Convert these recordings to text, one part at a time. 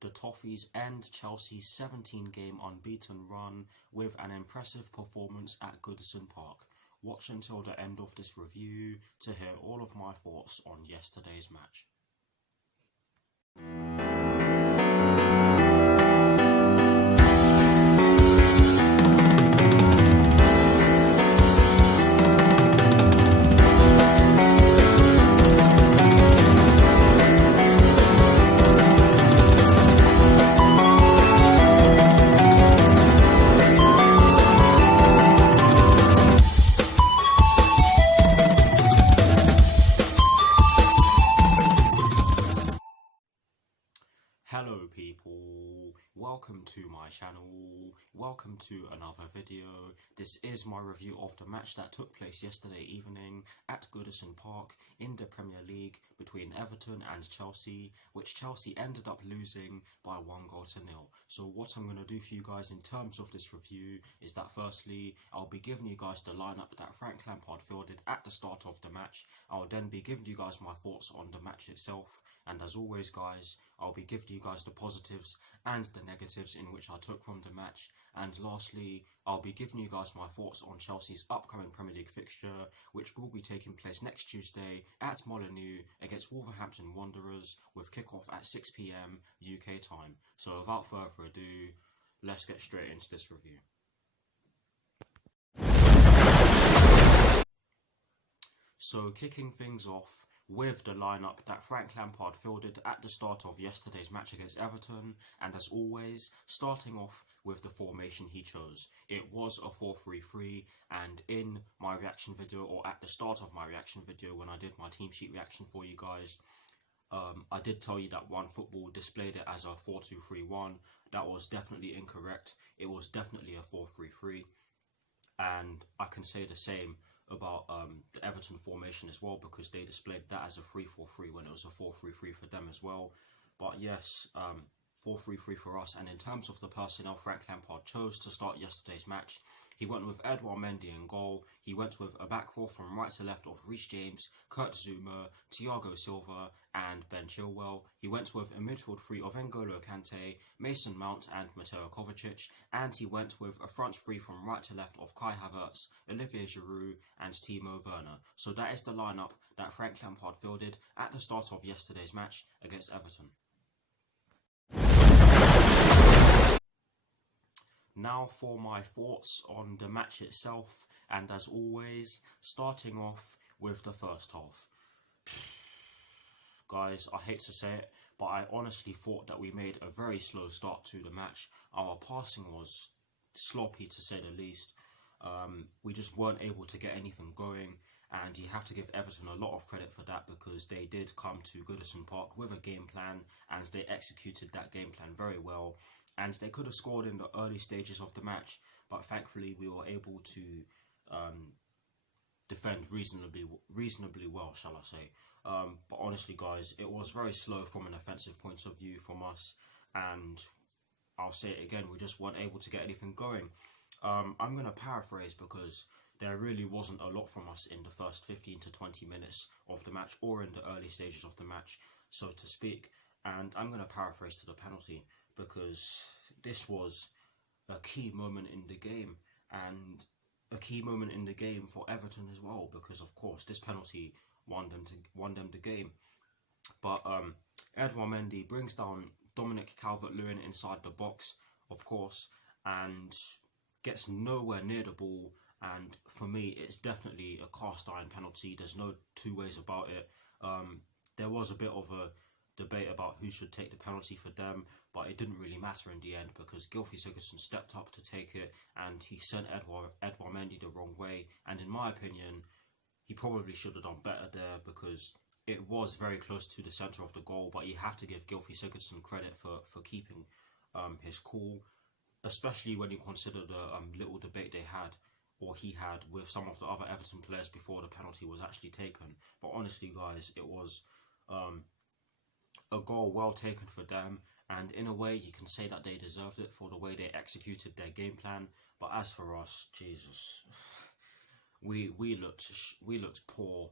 the Toffees end Chelsea's 17-game unbeaten run with an impressive performance at Goodison Park. Watch until the end of this review to hear all of my thoughts on yesterday's match. Hello people, welcome to my channel, welcome to another video. This is my review of the match that took place yesterday evening at Goodison Park in the Premier League between Everton and Chelsea, which Chelsea ended up losing by 1-0. So what I'm going to do for you guys in terms of this review is that firstly, I'll be giving you guys the lineup that Frank Lampard fielded at the start of the match. I'll then be giving you guys my thoughts on the match itself. And as always guys, I'll be giving you guys the positives and the negatives in which I took from the match. And lastly, I'll be giving you guys my thoughts on Chelsea's upcoming Premier League fixture, which will be taking place next Tuesday at Molineux against Wolverhampton Wanderers with kickoff at 6 PM UK time. So without further ado, let's get straight into this review. So kicking things off with the lineup that Frank Lampard fielded at the start of yesterday's match against Everton, and as always, starting off with the formation he chose. It was a 4-3-3, and in my reaction video, or at the start of my reaction video when I did my team sheet reaction for you guys, I did tell you that OneFootball displayed it as a 4-2-3-1. That was definitely incorrect. It was definitely a 4-3-3, and I can say the same about the Everton formation as well, because they displayed that as a 3-4-3 when it was a 4-3-3 for them as well. But yes, 4-3-3 for us. And in terms of the personnel Frank Lampard chose to start yesterday's match, he went with Edouard Mendy in goal. He went with a back four from right to left of Reece James, Kurt Zouma, Thiago Silva and Ben Chilwell. He went with a midfield three of N'Golo Kante, Mason Mount and Mateo Kovacic. And he went with a front three from right to left of Kai Havertz, Olivier Giroud and Timo Werner. So that is the lineup that Frank Lampard fielded at the start of yesterday's match against Everton. Now for my thoughts on the match itself, and as always, starting off with the first half. Guys, I hate to say it, but I honestly thought that we made a very slow start to the match. Our passing was sloppy to say the least. We just weren't able to get anything going, and you have to give Everton a lot of credit for that, because they did come to Goodison Park with a game plan and they executed that game plan very well. And they could have scored in the early stages of the match, but thankfully we were able to defend reasonably well, shall I say. But honestly guys, it was very slow from an offensive point of view from us, and I'll say it again, we just weren't able to get anything going. I'm going to paraphrase, because there really wasn't a lot from us in the first 15 to 20 minutes of the match, or in the early stages of the match, so to speak. And I'm going to paraphrase to the penalty, because this was a key moment in the game, and a key moment in the game for Everton as well, because of course this penalty won them the game. But Edouard Mendy brings down Dominic Calvert-Lewin inside the box, of course, and gets nowhere near the ball. And for me, it's definitely a cast iron penalty. There's no two ways about it. There was a bit of a debate about who should take the penalty for them, but it didn't really matter in the end, because Gylfi Sigurdsson stepped up to take it and he sent Edouard Mendy the wrong way. And in my opinion, he probably should have done better there, because it was very close to the centre of the goal. But you have to give Gylfi Sigurdsson credit for keeping his cool, especially when you consider the little debate they had, or he had, with some of the other Everton players before the penalty was actually taken. But honestly guys, it was a goal well taken for them, and in a way you can say that they deserved it for the way they executed their game plan. But as for us, Jesus, we looked poor.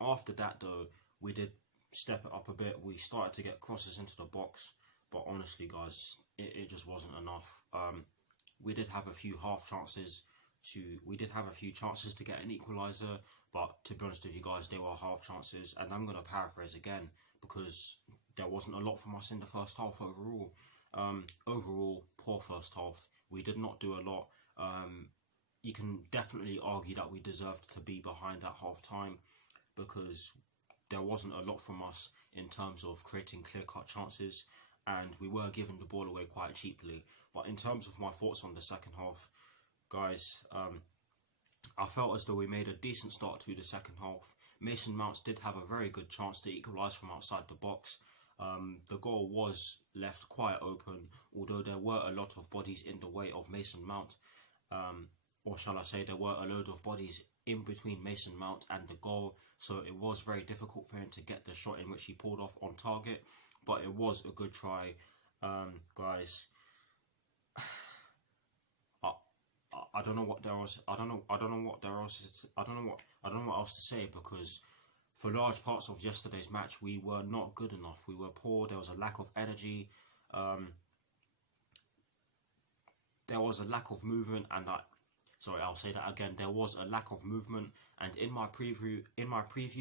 After that though, we did step it up a bit. We started to get crosses into the box, but honestly, guys, it just wasn't enough. We did have a few we did have a few chances to get an equaliser, but to be honest with you guys, they were half chances. And I'm going to paraphrase again because there wasn't a lot from us in the first half overall. Overall, poor first half. We did not do a lot. You can definitely argue that we deserved to be behind at half time because there wasn't a lot from us in terms of creating clear-cut chances, and we were giving the ball away quite cheaply. But in terms of my thoughts on the second half, guys, I felt as though we made a decent start to the second half. Mason Mount did have a very good chance to equalise from outside the box. The goal was left quite open, although there were a lot of bodies in the way of Mason Mount. Or shall I say, there were a load of bodies in between Mason Mount and the goal, so it was very difficult for him to get the shot in which he pulled off on target. But it was a good try, guys. I don't know what there was. I don't know what else to say, because for large parts of yesterday's match we were not good enough. We were poor. There was a lack of energy. There was a lack of movement, and I'll say that again. There was a lack of movement, and in my preview,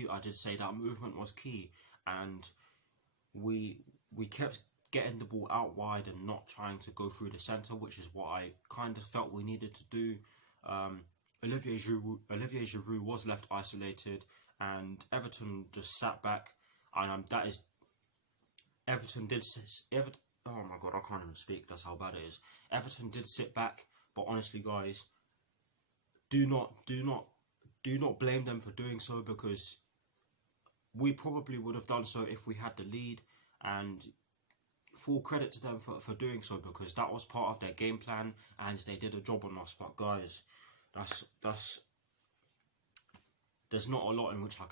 I did say that movement was key, and we kept getting the ball out wide and not trying to go through the centre, which is what I kind of felt we needed to do. Olivier Giroud was left isolated, and Everton just sat back, and oh my god, I can't even speak. That's how bad it is. Everton did sit back, but honestly, guys, do not blame them for doing so, because we probably would have done so if we had the lead, and full credit to them for doing so, because that was part of their game plan and they did a job on us. But guys, there's not a lot in which I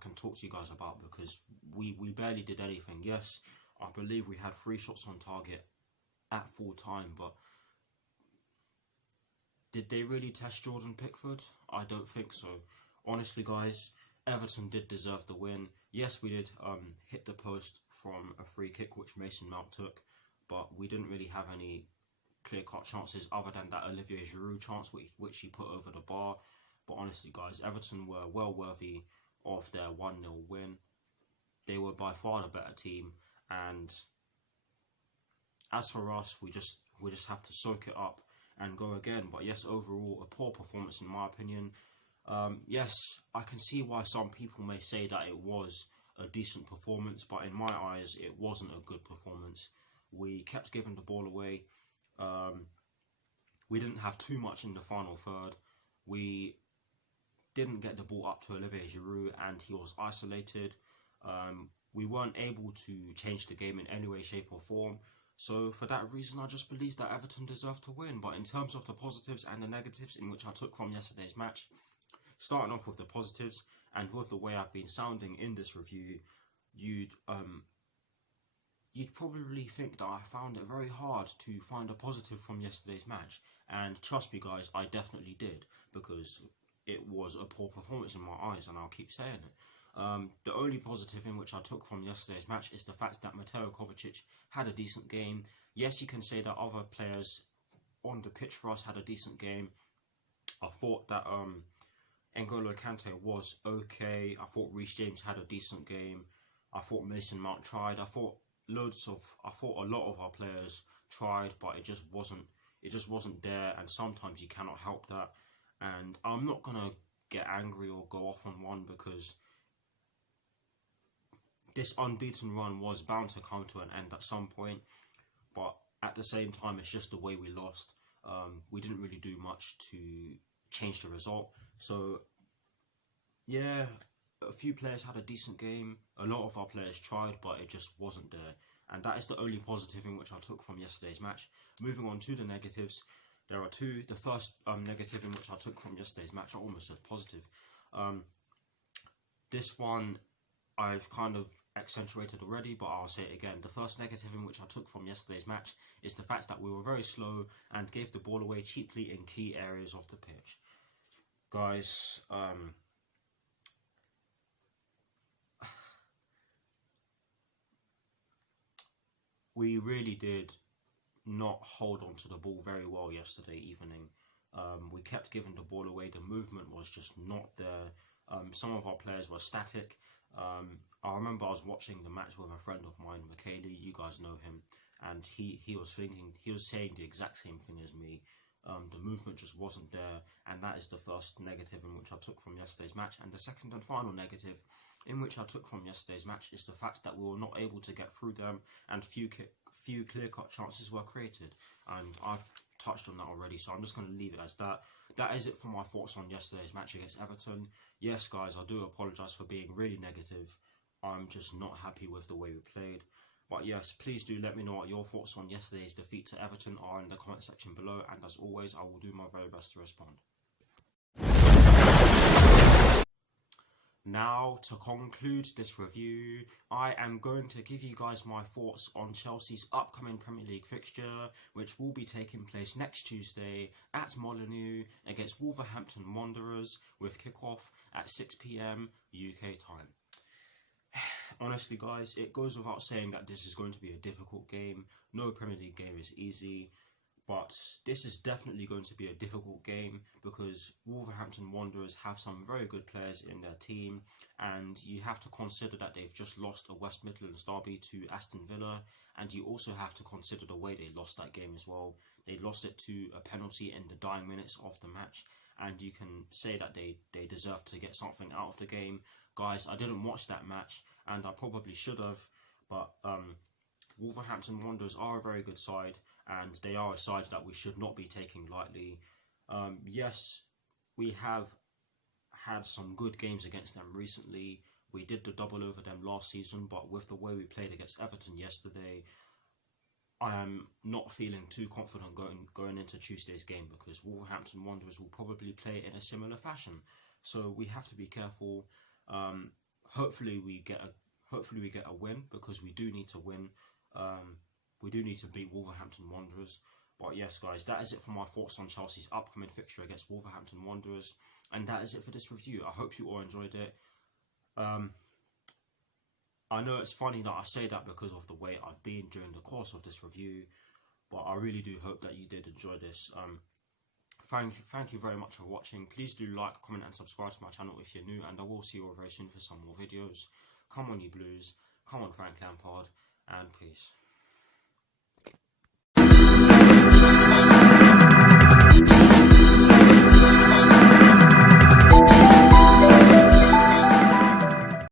can talk to you guys about, because we barely did anything. Yes, I believe we had 3 shots on target at full time, but did they really test Jordan Pickford? I don't think so. Honestly, guys, Everton did deserve the win. Yes, we did hit the post from a free kick which Mason Mount took, but we didn't really have any clear-cut chances other than that Olivier Giroud chance which he put over the bar. But honestly, guys, Everton were well worthy of their 1-0 win. They were by far the better team, and as for us, we just have to soak it up and go again. But yes, overall, a poor performance in my opinion. Yes, I can see why some people may say that it was a decent performance, but in my eyes, it wasn't a good performance. We kept giving the ball away. We didn't have too much in the final third. We didn't get the ball up to Olivier Giroud, and he was isolated. We weren't able to change the game in any way, shape or form. So for that reason, I just believe that Everton deserved to win. But in terms of the positives and the negatives in which I took from yesterday's match, starting off with the positives, and with the way I've been sounding in this review, you'd probably think that I found it very hard to find a positive from yesterday's match. And trust me, guys, I definitely did, because it was a poor performance in my eyes, and I'll keep saying it. The only positive in which I took from yesterday's match is the fact that Mateo Kovacic had a decent game. Yes, you can say that other players on the pitch for us had a decent game. I thought that N'Golo Kante was okay. I thought Reece James had a decent game. I thought Mason Mount tried. I thought a lot of our players tried, but it just wasn't there, and sometimes you cannot help that. And I'm not gonna get angry or go off on one, because this unbeaten run was bound to come to an end at some point, but at the same time, it's just the way we lost. We didn't really do much to change the result. So yeah, a few players had a decent game. A lot of our players tried, but it just wasn't there. And that is the only positive in which I took from yesterday's match. Moving on to the negatives, there are 2. The first negative in which I took from yesterday's match, I almost said positive. This one I've kind of accentuated already, but I'll say it again. The first negative in which I took from yesterday's match is the fact that we were very slow and gave the ball away cheaply in key areas of the pitch. Guys, we really did not hold on to the ball very well yesterday evening. We kept giving the ball away. The movement was just not there. Some of our players were static. I remember I was watching the match with a friend of mine, Michaeli. You guys know him, and he was saying the exact same thing as me. The movement just wasn't there, and that is the first negative in which I took from yesterday's match. And the second and final negative in which I took from yesterday's match is the fact that we were not able to get through them, and few clear-cut chances were created. And I've touched on that already, so I'm just going to leave it as that. That is it for my thoughts on yesterday's match against Everton. Yes, guys, I do apologise for being really negative. I'm just not happy with the way we played. But yes, please do let me know what your thoughts on yesterday's defeat to Everton are in the comment section below. And as always, I will do my very best to respond. Now, to conclude this review, I am going to give you guys my thoughts on Chelsea's upcoming Premier League fixture, which will be taking place next Tuesday at Molineux against Wolverhampton Wanderers, with kickoff at 6 PM UK time. Honestly, guys, it goes without saying that this is going to be a difficult game. No Premier League game is easy, but this is definitely going to be a difficult game because Wolverhampton Wanderers have some very good players in their team, and you have to consider that they've just lost a West Midlands derby to Aston Villa, and you also have to consider the way they lost that game as well. They lost it to a penalty in the dying minutes of the match, and you can say that they deserve to get something out of the game. Guys, I didn't watch that match, and I probably should have, but Wolverhampton Wanderers are a very good side, and they are a side that we should not be taking lightly. Yes, we have had some good games against them recently. We did the double over them last season, but with the way we played against Everton yesterday, I am not feeling too confident going into Tuesday's game because Wolverhampton Wanderers will probably play in a similar fashion. So we have to be careful. Hopefully we get a win because we do need to win. We do need to beat Wolverhampton Wanderers. But yes, guys, that is it for my thoughts on Chelsea's upcoming fixture against Wolverhampton Wanderers, and that is it for this review. I hope you all enjoyed it. I know it's funny that I say that because of the way I've been during the course of this review, but I really do hope that you did enjoy this. Thank you very much for watching. Please do like, comment and subscribe to my channel if you're new, and I will see you all very soon for some more videos. Come on, you Blues. Come on, Frank Lampard. And peace.